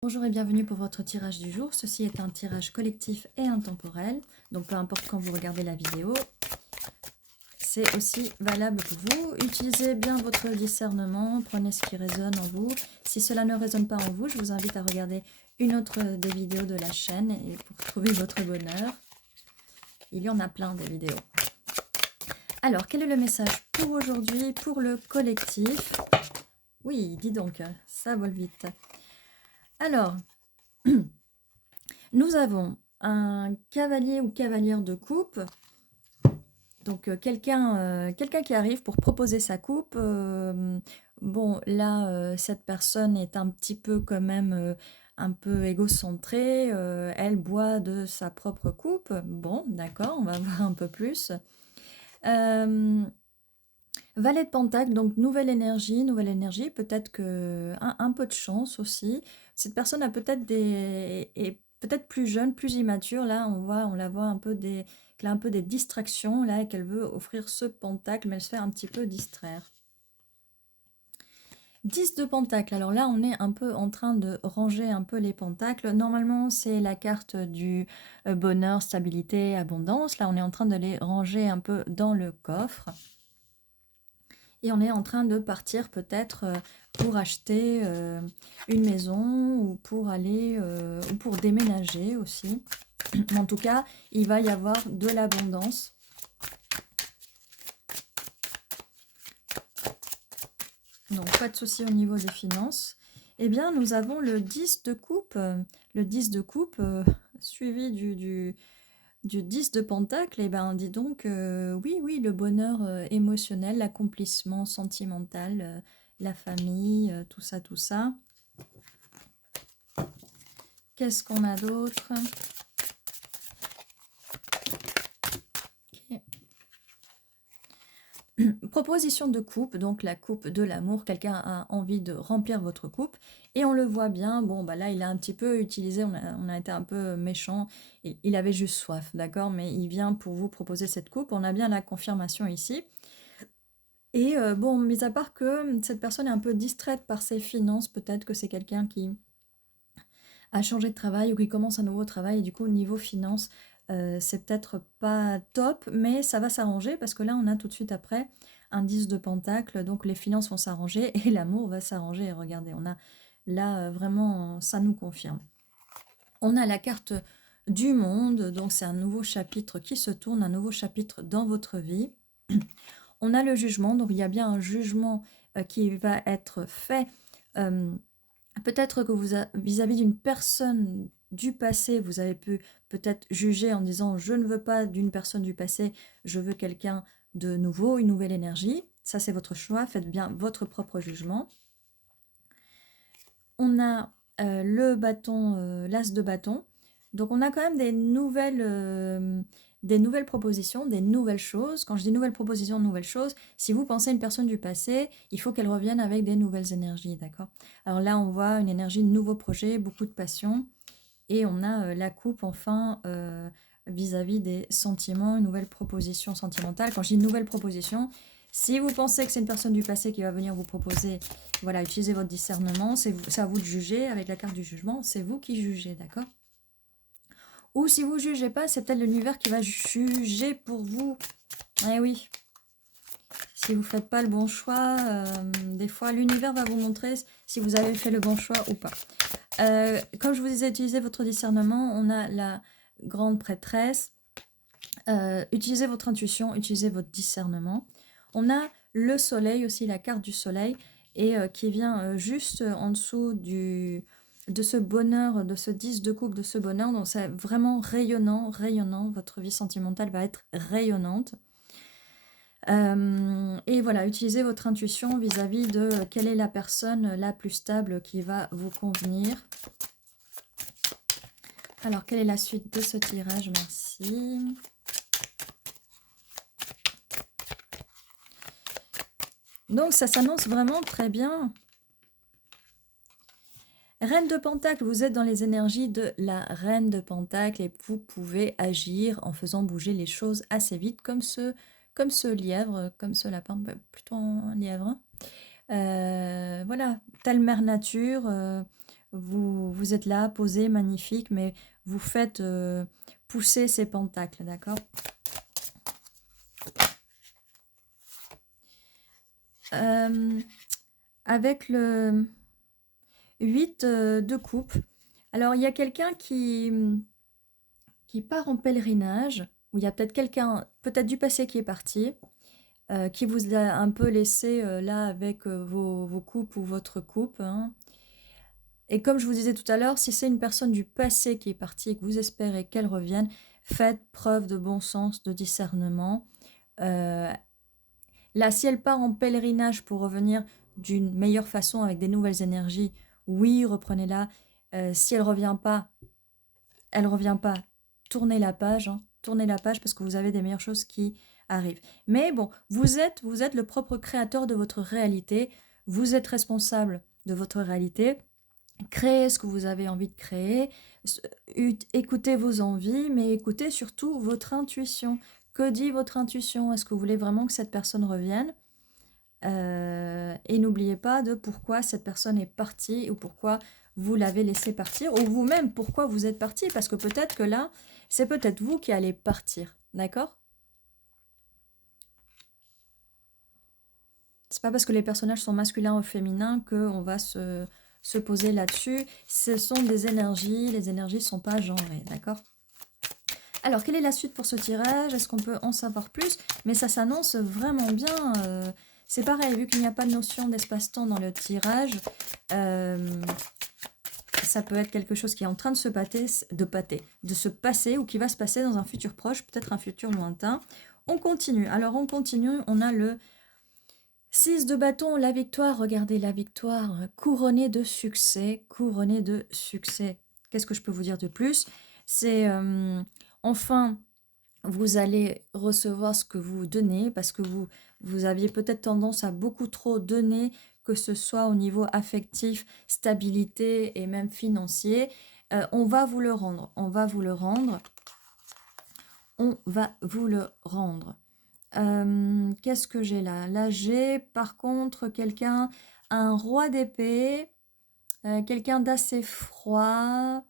Bonjour et bienvenue pour votre tirage du jour. Ceci est un tirage collectif et intemporel, donc peu importe quand vous regardez la vidéo, c'est aussi valable pour vous. Utilisez bien votre discernement, prenez ce qui résonne en vous. Si cela ne résonne pas en vous, je vous invite à regarder une autre des vidéos de la chaîne et pour trouver votre bonheur. Il y en a plein des vidéos. Alors, quel est le message pour aujourd'hui, pour le collectif? Oui, dis donc, ça vole vite. Alors, nous avons un cavalier ou cavalière de coupe, donc quelqu'un qui arrive pour proposer sa coupe. Bon, là, cette personne est un petit peu quand même un peu égocentrée. Elle boit de sa propre coupe. Bon, d'accord, on va voir un peu plus. Valet de Pentacle, donc nouvelle énergie, peut-être que un peu de chance aussi. Cette personne a peut-être est peut-être plus jeune, plus immature. Là, on la voit un peu qu'elle a un peu des distractions là et qu'elle veut offrir ce pentacle, mais elle se fait un petit peu distraire. 10 de pentacle, alors là on est un peu en train de ranger un peu les pentacles. Normalement c'est la carte du bonheur, stabilité, abondance. Là on est en train de les ranger un peu dans le coffre. Et on est en train de partir peut-être pour acheter une maison ou pour aller ou pour déménager aussi. En tout cas, il va y avoir de l'abondance. Donc, pas de souci au niveau des finances. Eh bien, nous avons le 10 de coupe. Le 10 de coupe suivi du 10 de pentacle. Et ben, dis donc, oui, le bonheur émotionnel, l'accomplissement sentimental, la famille, tout ça, tout ça. Qu'est-ce qu'on a d'autre? Okay. Proposition de coupe, donc la coupe de l'amour. Quelqu'un a envie de remplir votre coupe. Et on le voit bien, bon, bah là, il a un petit peu utilisé, on a été un peu méchant. Il avait juste soif, d'accord? Mais il vient pour vous proposer cette coupe. On a bien la confirmation ici. Et bon, mis à part que cette personne est un peu distraite par ses finances, peut-être que c'est quelqu'un qui a changé de travail ou qui commence un nouveau travail. Et du coup, au niveau finance, c'est peut-être pas top, mais ça va s'arranger parce que là, on a tout de suite après un 10 de pentacle. Donc, les finances vont s'arranger et l'amour va s'arranger. Et regardez, on a là vraiment, ça nous confirme. On a la carte du monde, donc c'est un nouveau chapitre qui se tourne, un nouveau chapitre dans votre vie. On a le jugement, donc il y a bien un jugement qui va être fait. Peut-être que vous, vis-à-vis d'une personne du passé, vous avez pu peut-être juger en disant « je ne veux pas d'une personne du passé, je veux quelqu'un de nouveau, une nouvelle énergie ». Ça, c'est votre choix, faites bien votre propre jugement. On a le bâton, l'as de bâton. Donc, on a quand même des nouvelles propositions, des nouvelles choses. Quand je dis nouvelles propositions, nouvelles choses, si vous pensez à une personne du passé, il faut qu'elle revienne avec des nouvelles énergies, d'accord? Alors là, on voit une énergie de nouveau projet, beaucoup de passion. Et on a la coupe, enfin, vis-à-vis des sentiments, une nouvelle proposition sentimentale. Quand je dis nouvelle proposition, si vous pensez que c'est une personne du passé qui va venir vous proposer, voilà, utilisez votre discernement, c'est à vous de juger avec la carte du jugement, c'est vous qui jugez, d'accord? Ou si vous ne jugez pas, c'est peut-être l'univers qui va juger pour vous. Eh oui, si vous ne faites pas le bon choix, des fois l'univers va vous montrer si vous avez fait le bon choix ou pas. Comme je vous disais, utilisez votre discernement, on a la grande prêtresse. Utilisez votre intuition, utilisez votre discernement. On a le soleil aussi, la carte du soleil, et qui vient juste en dessous de ce bonheur, de ce 10 de coupe, de ce bonheur. Donc c'est vraiment rayonnant, rayonnant. Votre vie sentimentale va être rayonnante. Et voilà, utilisez votre intuition vis-à-vis de quelle est la personne la plus stable qui va vous convenir. Alors, quelle est la suite de ce tirage? Merci. Donc, ça s'annonce vraiment très bien. Reine de Pentacle, vous êtes dans les énergies de la Reine de Pentacle et vous pouvez agir en faisant bouger les choses assez vite, comme ce lièvre, comme ce lapin, plutôt un lièvre. Voilà, telle mère nature, Vous êtes là, posé, magnifique, mais vous faites pousser ces pentacles, d'accord? Avec le 8 de coupe. Alors, il y a quelqu'un qui part en pèlerinage, ou il y a peut-être quelqu'un, peut-être du passé qui est parti, qui vous a un peu laissé là avec vos coupes ou votre coupe, hein. Et comme je vous disais tout à l'heure, si c'est une personne du passé qui est partie et que vous espérez qu'elle revienne, faites preuve de bon sens, de discernement. Euh, Là, si elle part en pèlerinage pour revenir d'une meilleure façon avec des nouvelles énergies, oui, reprenez-la. Si elle revient pas, tournez la page, hein, tournez la page parce que vous avez des meilleures choses qui arrivent. Mais bon, vous êtes le propre créateur de votre réalité, vous êtes responsable de votre réalité. Créez ce que vous avez envie de créer, écoutez vos envies, mais écoutez surtout votre intuition. Que dit votre intuition? Est-ce que vous voulez vraiment que cette personne revienne? Et n'oubliez pas de pourquoi cette personne est partie ou pourquoi vous l'avez laissé partir ou vous-même pourquoi vous êtes parti, parce que peut-être que là, c'est peut-être vous qui allez partir, d'accord? C'est pas parce que les personnages sont masculins ou féminins qu'on va se poser là-dessus. Ce sont des énergies, les énergies ne sont pas genrées, d'accord? Alors, quelle est la suite pour ce tirage? Est-ce qu'on peut en savoir plus? Mais ça s'annonce vraiment bien. C'est pareil, vu qu'il n'y a pas de notion d'espace-temps dans le tirage, ça peut être quelque chose qui est en train de de se passer ou qui va se passer dans un futur proche, peut-être un futur lointain. On continue. Alors, on continue. On a le 6 de bâton, la victoire. Regardez la victoire couronnée de succès. Couronnée de succès. Qu'est-ce que je peux vous dire de plus? C'est enfin, vous allez recevoir ce que vous donnez parce que vous aviez peut-être tendance à beaucoup trop donner, que ce soit au niveau affectif, stabilité et même financier. On va vous le rendre. On va vous le rendre. On va vous le rendre. Qu'est-ce que j'ai là? Là, j'ai par contre quelqu'un, un roi d'épée, quelqu'un d'assez froid.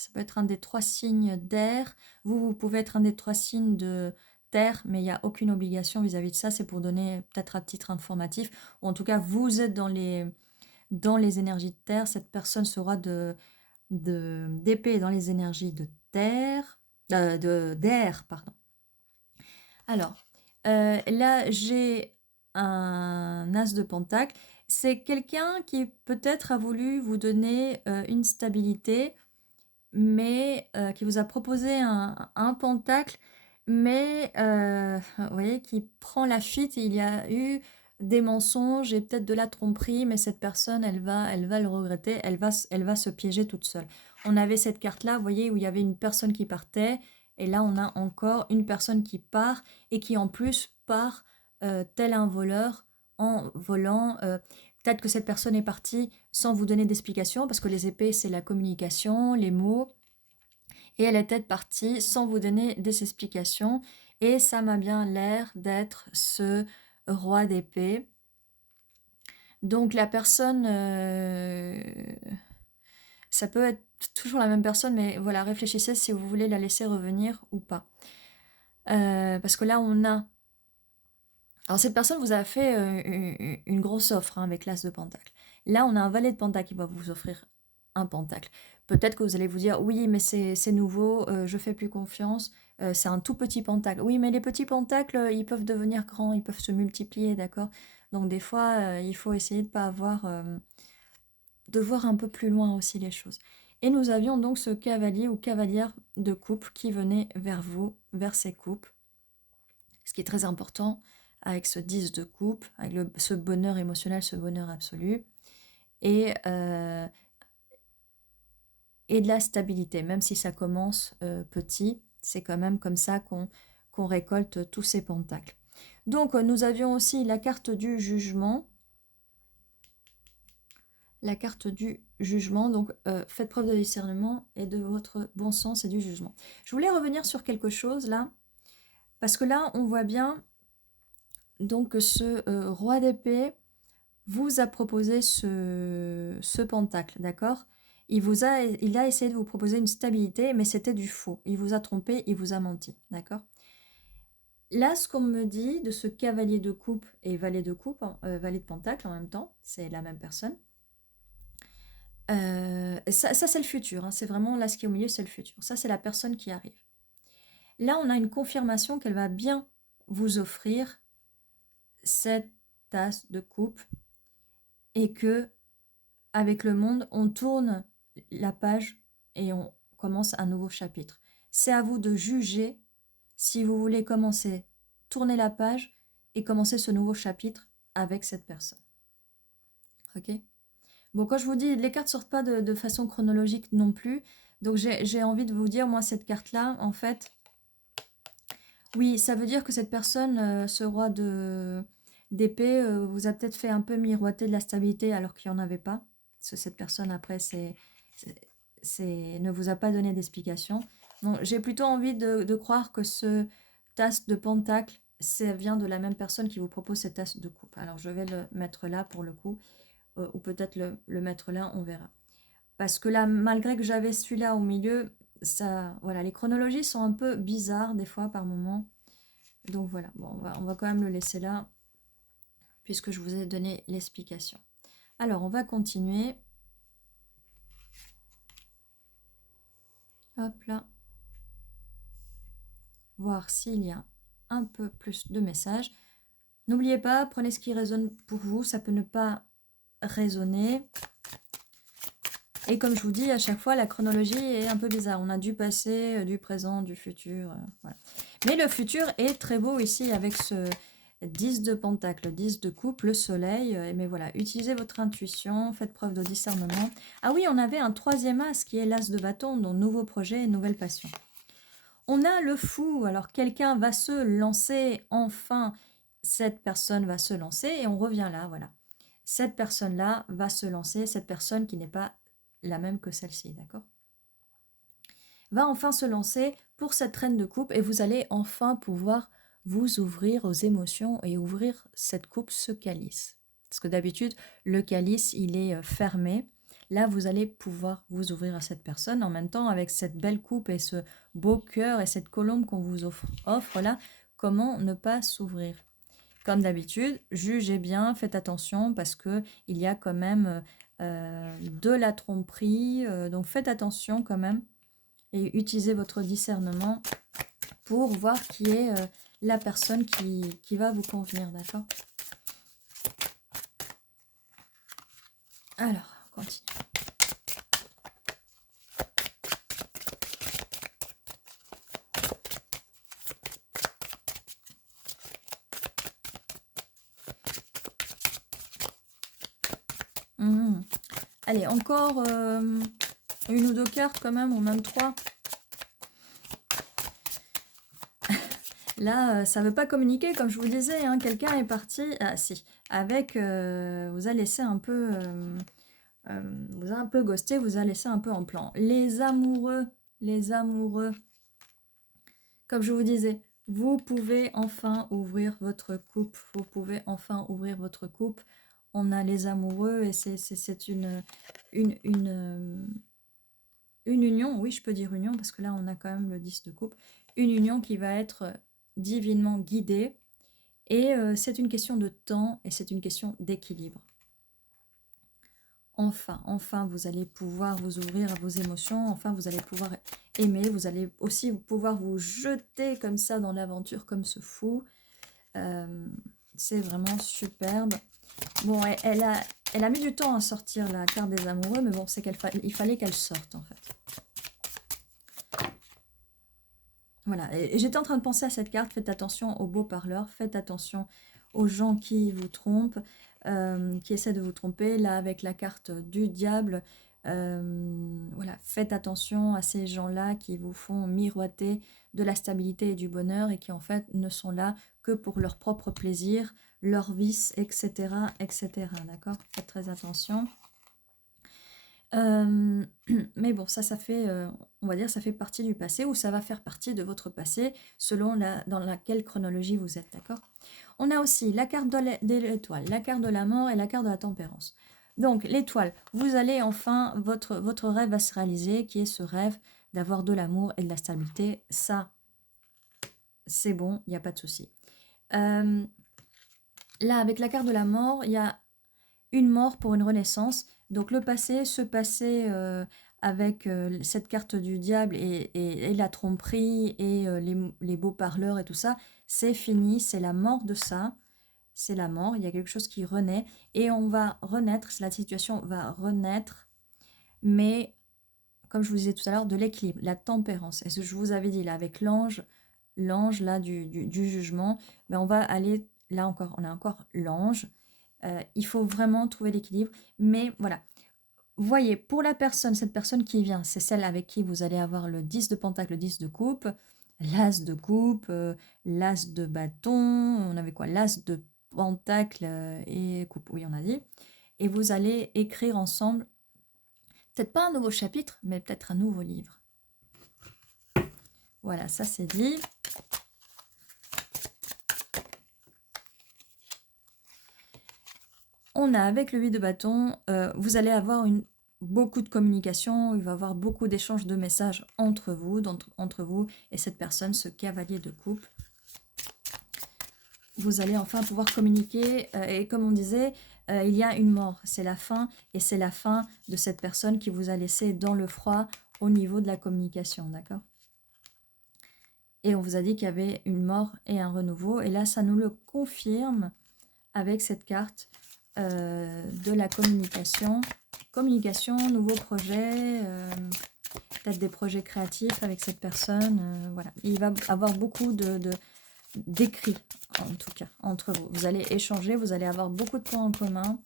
Ça peut être un des 3 signes d'air. Vous pouvez être un des 3 signes de terre, mais il n'y a aucune obligation vis-à-vis de ça. C'est pour donner peut-être à titre informatif. Ou en tout cas, vous êtes dans les énergies de terre. Cette personne sera d'épée dans les énergies de terre, d'air, pardon. Alors, là, j'ai un as de pentacle. C'est quelqu'un qui peut-être a voulu vous donner une stabilité, mais qui vous a proposé un pentacle, mais vous voyez, qui prend la fuite. Il y a eu des mensonges et peut-être de la tromperie, mais cette personne, elle va le regretter, elle va se piéger toute seule. On avait cette carte-là, vous voyez, où il y avait une personne qui partait, et là, on a encore une personne qui part, et qui en plus part tel un voleur en volant. Peut-être que cette personne est partie sans vous donner d'explication, parce que les épées, c'est la communication, les mots, et elle est peut-être partie sans vous donner des explications, et ça m'a bien l'air d'être ce roi d'épée. Donc la personne, ça peut être toujours la même personne, mais voilà, réfléchissez si vous voulez la laisser revenir ou pas. Parce que là, on a... Alors cette personne vous a fait une grosse offre hein, avec l'as de pentacle. Là, on a un valet de pentacle qui va vous offrir un pentacle. Peut-être que vous allez vous dire, oui, mais c'est nouveau, je fais plus confiance, c'est un tout petit pentacle. Oui, mais les petits pentacles, ils peuvent devenir grands, ils peuvent se multiplier, d'accord? Donc des fois, il faut essayer de pas avoir, de voir un peu plus loin aussi les choses. Et nous avions donc ce cavalier ou cavalière de coupe qui venait vers vous, vers ces coupes. Ce qui est très important avec ce 10 de coupe, avec ce bonheur émotionnel, ce bonheur absolu. Et de la stabilité, même si ça commence petit, c'est quand même comme ça qu'on récolte tous ces pentacles. Donc nous avions aussi la carte du jugement. La carte du jugement, donc faites preuve de discernement et de votre bon sens et du jugement. Je voulais revenir sur quelque chose là, parce que là on voit bien donc ce roi d'épée vous a proposé ce pentacle, d'accord? Il a essayé de vous proposer une stabilité, mais c'était du faux. Il vous a trompé, il vous a menti, d'accord? Là, ce qu'on me dit de ce cavalier de coupe et valet de coupe, valet de pentacle en même temps, c'est la même personne. Ça c'est le futur, hein, c'est vraiment là ce qui est au milieu, c'est le futur. Ça, c'est la personne qui arrive. Là, on a une confirmation qu'elle va bien vous offrir cette tasse de coupe et que avec le monde, on tourne la page et on commence un nouveau chapitre. C'est à vous de juger si vous voulez commencer, tourner la page et commencer ce nouveau chapitre avec cette personne. Ok? Bon, quand je vous dis, les cartes sortent pas de façon chronologique non plus. Donc j'ai envie de vous dire, moi, cette carte-là, en fait, oui, ça veut dire que cette personne, ce roi d'épée, vous a peut-être fait un peu miroiter de la stabilité alors qu'il n'y en avait pas. Parce que cette personne, après, ne vous a pas donné d'explication. Donc, j'ai plutôt envie de croire que ce tasse de pentacle, ça vient de la même personne qui vous propose cette tasse de coupe. Alors, je vais le mettre là pour le coup, ou peut-être le mettre là, on verra. Parce que là, malgré que j'avais celui-là au milieu, ça, voilà, les chronologies sont un peu bizarres des fois par moment. Donc voilà, bon, on va quand même le laisser là, puisque je vous ai donné l'explication. Alors, on va continuer. Hop là. Voir s'il y a un peu plus de messages. N'oubliez pas, prenez ce qui résonne pour vous, ça peut ne pas résonner. Et comme je vous dis, à chaque fois, la chronologie est un peu bizarre. On a du passé, du présent, du futur. Voilà. Mais le futur est très beau ici avec ce 10 de pentacle, 10 de coupe, le soleil. Mais voilà, utilisez votre intuition, faites preuve de discernement. Ah oui, on avait un troisième as qui est l'as de bâton, donc nouveau projet et nouvelle passion. On a le fou, alors quelqu'un va se lancer, enfin, cette personne va se lancer et on revient là, voilà. Cette personne-là va se lancer, cette personne qui n'est pas la même que celle-ci, d'accord? Va enfin se lancer pour cette reine de coupe et vous allez enfin pouvoir vous ouvrir aux émotions et ouvrir cette coupe, ce calice. Parce que d'habitude, le calice, il est fermé. Là, vous allez pouvoir vous ouvrir à cette personne. En même temps, avec cette belle coupe et ce beau cœur et cette colombe qu'on vous offre là, comment ne pas s'ouvrir? Comme d'habitude, jugez bien, faites attention parce que il y a quand même de la tromperie. Donc faites attention quand même et utilisez votre discernement pour voir qui est la personne qui va vous convenir, d'accord? Alors, on continue. Allez, encore une ou deux cartes quand même, ou même trois. Là, ça ne veut pas communiquer, comme je vous disais, hein, quelqu'un est parti, ah si, avec, vous a laissé un peu, vous a un peu ghosté, vous a laissé un peu en plan. Les amoureux, comme je vous disais, vous pouvez enfin ouvrir votre coupe, vous pouvez enfin ouvrir votre coupe. On a les amoureux et c'est une union, oui je peux dire union parce que là on a quand même le 10 de coupe, une union qui va être divinement guidée et c'est une question de temps et c'est une question d'équilibre. Enfin, vous allez pouvoir vous ouvrir à vos émotions, enfin vous allez pouvoir aimer, vous allez aussi pouvoir vous jeter comme ça dans l'aventure comme ce fou. C'est vraiment superbe. Bon, elle a mis du temps à sortir la carte des amoureux, mais bon, c'est il fallait qu'elle sorte en fait. Voilà, et j'étais en train de penser à cette carte, faites attention aux beaux parleurs, faites attention aux gens qui vous trompent, qui essaient de vous tromper. Là, avec la carte du diable, voilà, faites attention à ces gens-là qui vous font miroiter de la stabilité et du bonheur et qui en fait ne sont là que pour leur propre plaisir, leur vice, etc. etc. D'accord? Faites très attention. Mais bon, ça fait, on va dire, ça fait partie du passé ou ça va faire partie de votre passé selon dans laquelle chronologie vous êtes, d'accord? On a aussi la carte de l'étoile, la carte de la mort et la carte de la tempérance. Donc, l'étoile, vous allez enfin, votre rêve va se réaliser, qui est ce rêve d'avoir de l'amour et de la stabilité. Ça, c'est bon, il n'y a pas de souci. Euh, Là, avec la carte de la mort, il y a une mort pour une renaissance. Donc le passé, ce passé avec cette carte du diable et la tromperie et les beaux parleurs et tout ça, c'est fini, c'est la mort de ça. C'est la mort, il y a quelque chose qui renaît et on va renaître, la situation va renaître, mais comme je vous disais tout à l'heure, de l'équilibre, la tempérance. Et ce que je vous avais dit là avec l'ange là du jugement, ben on va aller, là encore, on a encore l'ange. Il faut vraiment trouver l'équilibre. Mais voilà, voyez, pour la personne, cette personne qui vient, c'est celle avec qui vous allez avoir le 10 de pentacle, le 10 de coupe, l'as de coupe, l'as de bâton, on avait quoi? L'as de pentacle et coupe, oui, on a dit. Et vous allez écrire ensemble, peut-être pas un nouveau chapitre, mais peut-être un nouveau livre. Voilà, ça c'est dit. On a avec le 8 de bâton, vous allez avoir beaucoup de communication, il va y avoir beaucoup d'échanges de messages entre vous, entre vous et cette personne, ce cavalier de coupe. Vous allez enfin pouvoir communiquer et comme on disait, il y a une mort, c'est la fin et c'est la fin de cette personne qui vous a laissé dans le froid au niveau de la communication, d'accord? Et on vous a dit qu'il y avait une mort et un renouveau et là ça nous le confirme avec cette carte de la communication. Communication, nouveaux projets, peut-être des projets créatifs avec cette personne. Voilà. Il va avoir beaucoup d'écrits, en tout cas, entre vous. Vous allez échanger, vous allez avoir beaucoup de points en commun.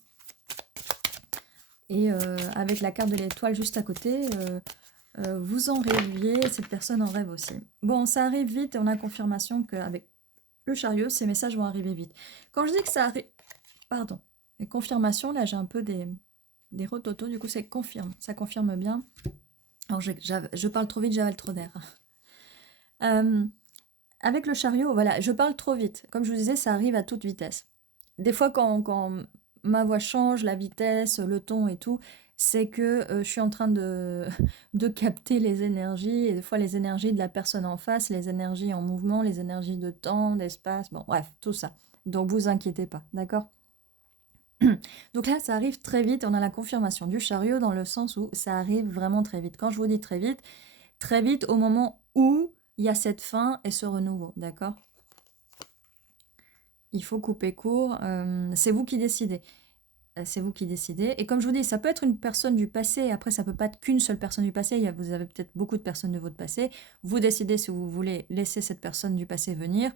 Et avec la carte de l'étoile juste à côté, vous en rêviez, cette personne en rêve aussi. Bon, ça arrive vite et on a confirmation qu'avec le chariot, ces messages vont arriver vite. Quand je dis que ça arrive... Pardon. Les confirmations, là, j'ai un peu des rototos, du coup, c'est confirme. Ça confirme bien. Alors, je parle trop vite, j'avale trop d'air. Avec le chariot, voilà, je parle trop vite. Comme je vous disais, ça arrive à toute vitesse. Des fois, quand ma voix change, la vitesse, le ton et tout, c'est que je suis en train de capter les énergies, et des fois les énergies de la personne en face, les énergies en mouvement, les énergies de temps, d'espace, bon, bref, tout ça. Donc, vous inquiétez pas, d'accord? Donc là, ça arrive très vite, on a la confirmation du chariot dans le sens où ça arrive vraiment très vite. Quand je vous dis très vite au moment où il y a cette fin et ce renouveau, d'accord? Il faut couper court, c'est vous qui décidez. C'est vous qui décidez. Et comme je vous dis, ça peut être une personne du passé, après ça peut pas être qu'une seule personne du passé, vous avez peut-être beaucoup de personnes de votre passé. Vous décidez si vous voulez laisser cette personne du passé venir,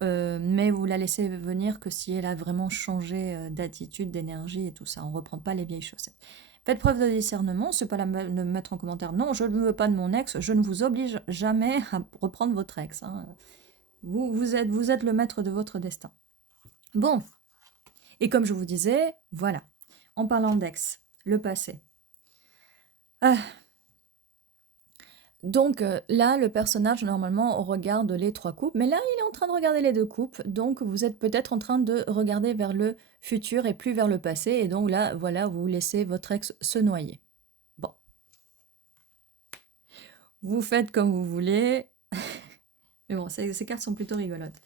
mais vous la laissez venir que si elle a vraiment changé d'attitude, d'énergie et tout ça. On ne reprend pas les vieilles chaussettes. Faites preuve de discernement, c'est pas de me mettre en commentaire. Non, je ne veux pas de mon ex, je ne vous oblige jamais à reprendre votre ex. Hein. Vous êtes le maître de votre destin. Bon, et comme je vous disais, voilà, en parlant d'ex, le passé. Ah, donc là, le personnage, normalement, on regarde les 3 coupes, mais là, il est en train de regarder les 2 coupes, donc vous êtes peut-être en train de regarder vers le futur et plus vers le passé, et donc là, voilà, vous laissez votre ex se noyer. Bon. Vous faites comme vous voulez. Mais bon, ces cartes sont plutôt rigolotes.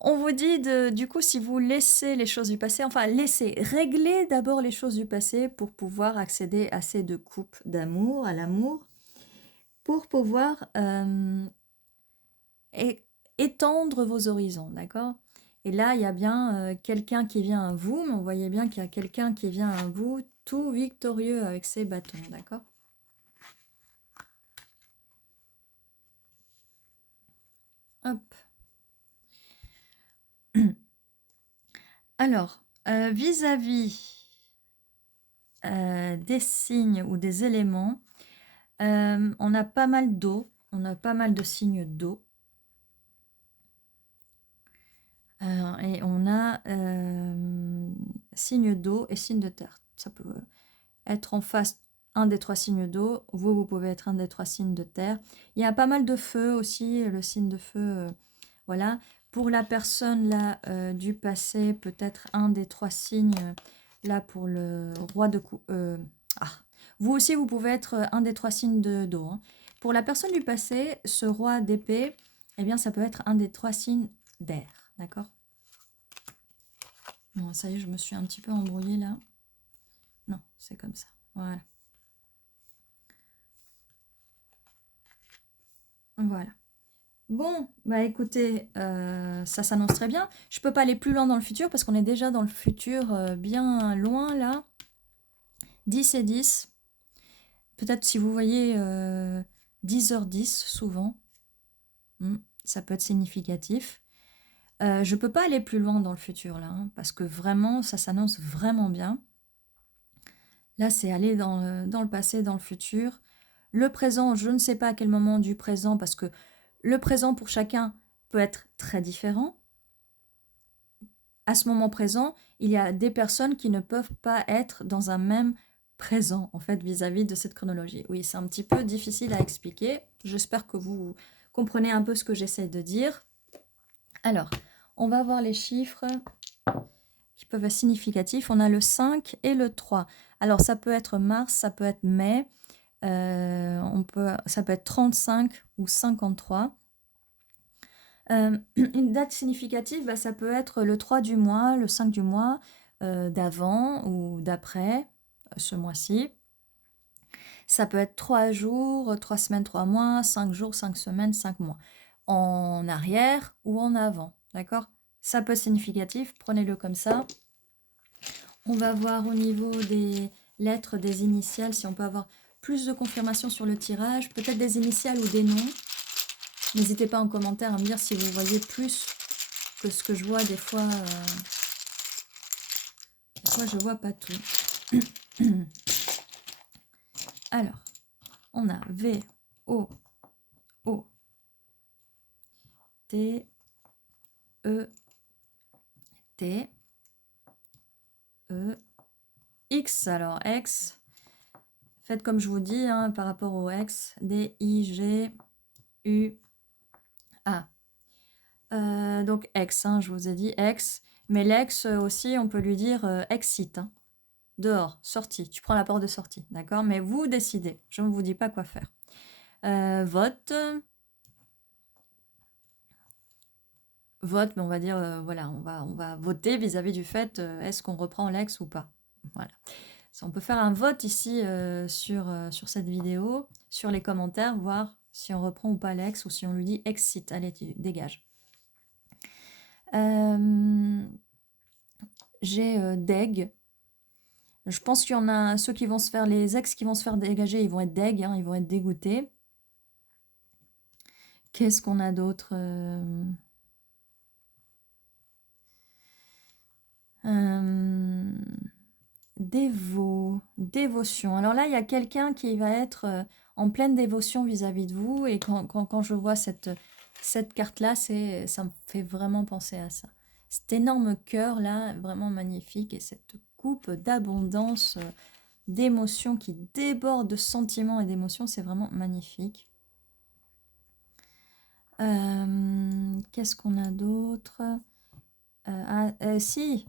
On vous dit, du coup, si vous laissez les choses du passé, enfin, régler d'abord les choses du passé pour pouvoir accéder à ces 2 coupes d'amour, à l'amour, pour pouvoir étendre vos horizons, d'accord? Et là, il y a bien quelqu'un qui vient à vous, mais on voyait bien qu'il y a quelqu'un qui vient à vous tout victorieux avec ses bâtons, d'accord? Hop. Alors, vis-à-vis des signes ou des éléments, on a pas mal d'eau, on a pas mal de signes d'eau. Et on a signe d'eau et signe de terre. Ça peut être en face un des 3 signes d'eau. Vous pouvez être un des 3 signes de terre. Il y a pas mal de feu aussi, le signe de feu, voilà. Pour la personne là du passé, peut-être un des 3 signes, là pour le roi de coupe. Vous aussi, vous pouvez être un des 3 signes d'eau. Hein. Pour la personne du passé, ce roi d'épée, eh bien, ça peut être un des 3 signes d'air. D'accord? Bon, ça y est, je me suis un petit peu embrouillée là. Non, c'est comme ça. Voilà. Voilà. Bon, bah écoutez, ça s'annonce très bien. Je peux pas aller plus loin dans le futur parce qu'on est déjà dans le futur bien loin là. 10 et 10. Peut-être si vous voyez 10h10 souvent, ça peut être significatif. Je peux pas aller plus loin dans le futur là, hein, parce que vraiment, ça s'annonce vraiment bien. Là, c'est aller dans le passé, dans le futur. Le présent, je ne sais pas à quel moment du présent, parce que le présent pour chacun peut être très différent. À ce moment présent, il y a des personnes qui ne peuvent pas être dans un même présent, en fait, vis-à-vis de cette chronologie. Oui, c'est un petit peu difficile à expliquer. J'espère que vous comprenez un peu ce que j'essaie de dire. Alors, on va voir les chiffres qui peuvent être significatifs. On a le 5 et le 3. Alors, ça peut être mars, ça peut être mai, ça peut être 35 ou 53. Une date significative, bah, ça peut être le 3 du mois, le 5 du mois, d'avant ou d'après ce mois-ci. Ça peut être 3 jours, 3 semaines, 3 mois, 5 jours, 5 semaines, 5 mois. En arrière ou en avant, d'accord? Ça peut être significatif, prenez-le comme ça. On va voir au niveau des lettres, des initiales, si on peut avoir plus de confirmation sur le tirage, peut-être des initiales ou des noms. N'hésitez pas en commentaire à me dire si vous voyez plus que ce que je vois. Des fois je vois pas tout. Alors, on a V, O, O, T, E, T, E, X. Alors, X, faites comme je vous dis, hein, par rapport au X, D, I, G, U, A. Donc, X, hein, je vous ai dit X. Mais l'ex aussi, on peut lui dire exit. Hein. Dehors, sortie. Tu prends la porte de sortie, d'accord? Mais vous décidez. Je ne vous dis pas quoi faire. Vote. Vote, mais on va dire, voilà, on va voter vis-à-vis du fait, est-ce qu'on reprend l'ex ou pas? Voilà. On peut faire un vote ici sur cette vidéo, sur les commentaires, voir si on reprend ou pas l'ex ou si on lui dit exit. Allez, tu dégages. J'ai deg. Je pense qu'il y en a ceux qui vont se faire, les ex qui vont se faire dégager, ils vont être deg, hein, ils vont être dégoûtés. Qu'est-ce qu'on a d'autre Dévotion. Alors là, il y a quelqu'un qui va être en pleine dévotion vis-à-vis de vous. Et quand je vois cette carte-là, ça me fait vraiment penser à ça. Cet énorme cœur-là, vraiment magnifique. Et cette coupe d'abondance, d'émotions qui déborde de sentiments et d'émotions, c'est vraiment magnifique. Qu'est-ce qu'on a d'autre si,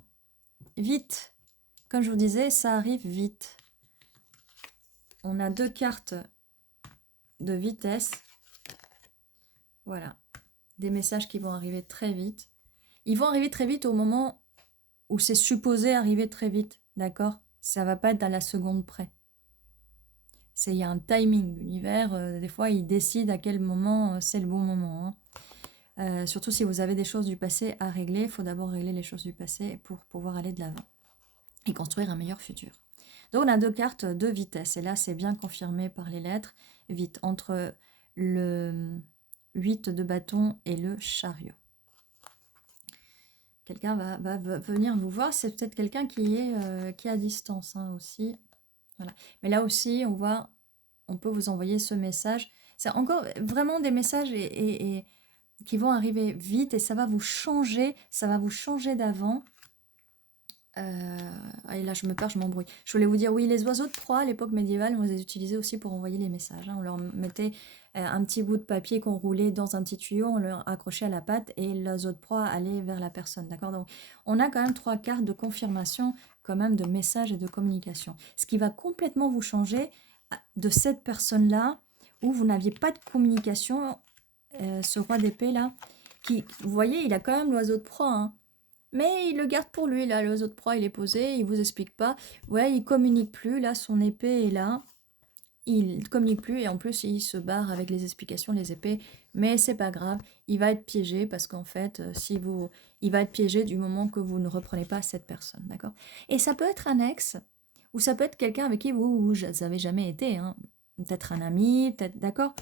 vite. Comme je vous disais, ça arrive vite. On a 2 cartes de vitesse. Voilà. Des messages qui vont arriver très vite. Ils vont arriver très vite au moment où c'est supposé arriver très vite. D'accord? Ça va pas être à la seconde près. Il y a un timing. L'univers, des fois, il décide à quel moment c'est le bon moment. Hein. Surtout si vous avez des choses du passé à régler. Il faut d'abord régler les choses du passé pour pouvoir aller de l'avant. Et construire un meilleur futur. Donc on a 2 cartes de vitesse. Et là, c'est bien confirmé par les lettres. Vite, entre le 8 de bâton et le chariot. Quelqu'un va venir vous voir. C'est peut-être quelqu'un qui est à distance hein, aussi. Voilà. Mais là aussi, on peut vous envoyer ce message. C'est encore vraiment des messages qui vont arriver vite et ça va vous changer. Ça va vous changer d'avant. Ah, et là, je me perds, je m'embrouille. Je voulais vous dire, oui, les oiseaux de proie, à l'époque médiévale, on les utilisait aussi pour envoyer les messages, hein. On leur mettait un petit bout de papier qu'on roulait dans un petit tuyau, on le accrochait à la patte et l'oiseau de proie allait vers la personne, d'accord? Donc, on a quand même 3 cartes de confirmation, quand même, de messages et de communication. Ce qui va complètement vous changer de cette personne-là, où vous n'aviez pas de communication, ce roi d'épée là, qui, vous voyez, il a quand même l'oiseau de proie, hein. Mais il le garde pour lui, là, l'oiseau de proie, il est posé, il vous explique pas. Ouais, il communique plus, là, son épée est là. Il communique plus et en plus, il se barre avec les explications, les épées. Mais c'est pas grave, il va être piégé parce qu'en fait, il va être piégé du moment que vous ne reprenez pas cette personne, d'accord? Et ça peut être un ex, ou ça peut être quelqu'un avec qui vous n'avez jamais été, hein. Peut-être un ami, peut-être, d'accord?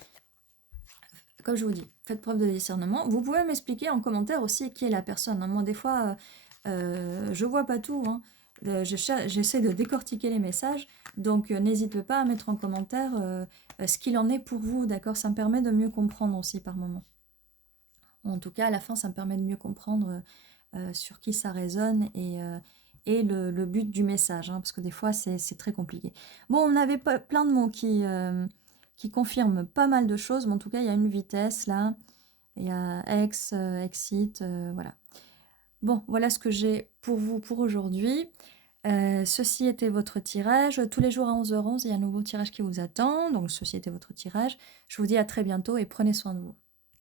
Comme je vous dis, faites preuve de discernement. Vous pouvez m'expliquer en commentaire aussi qui est la personne, hein. Moi, des fois, je vois pas tout, hein. J'essaie de décortiquer les messages, donc n'hésitez pas à mettre en commentaire ce qu'il en est pour vous, d'accord? Ça me permet de mieux comprendre aussi par moment. En tout cas, à la fin, ça me permet de mieux comprendre sur qui ça résonne et le but du message, hein, parce que des fois, c'est très compliqué. Bon, on avait plein de mots qui confirment pas mal de choses, mais en tout cas, il y a une vitesse là, il y a ex, exit, voilà. Bon, voilà ce que j'ai pour vous pour aujourd'hui. Ceci était votre tirage. Tous les jours à 11h11, il y a un nouveau tirage qui vous attend. Donc, ceci était votre tirage. Je vous dis à très bientôt et prenez soin de vous.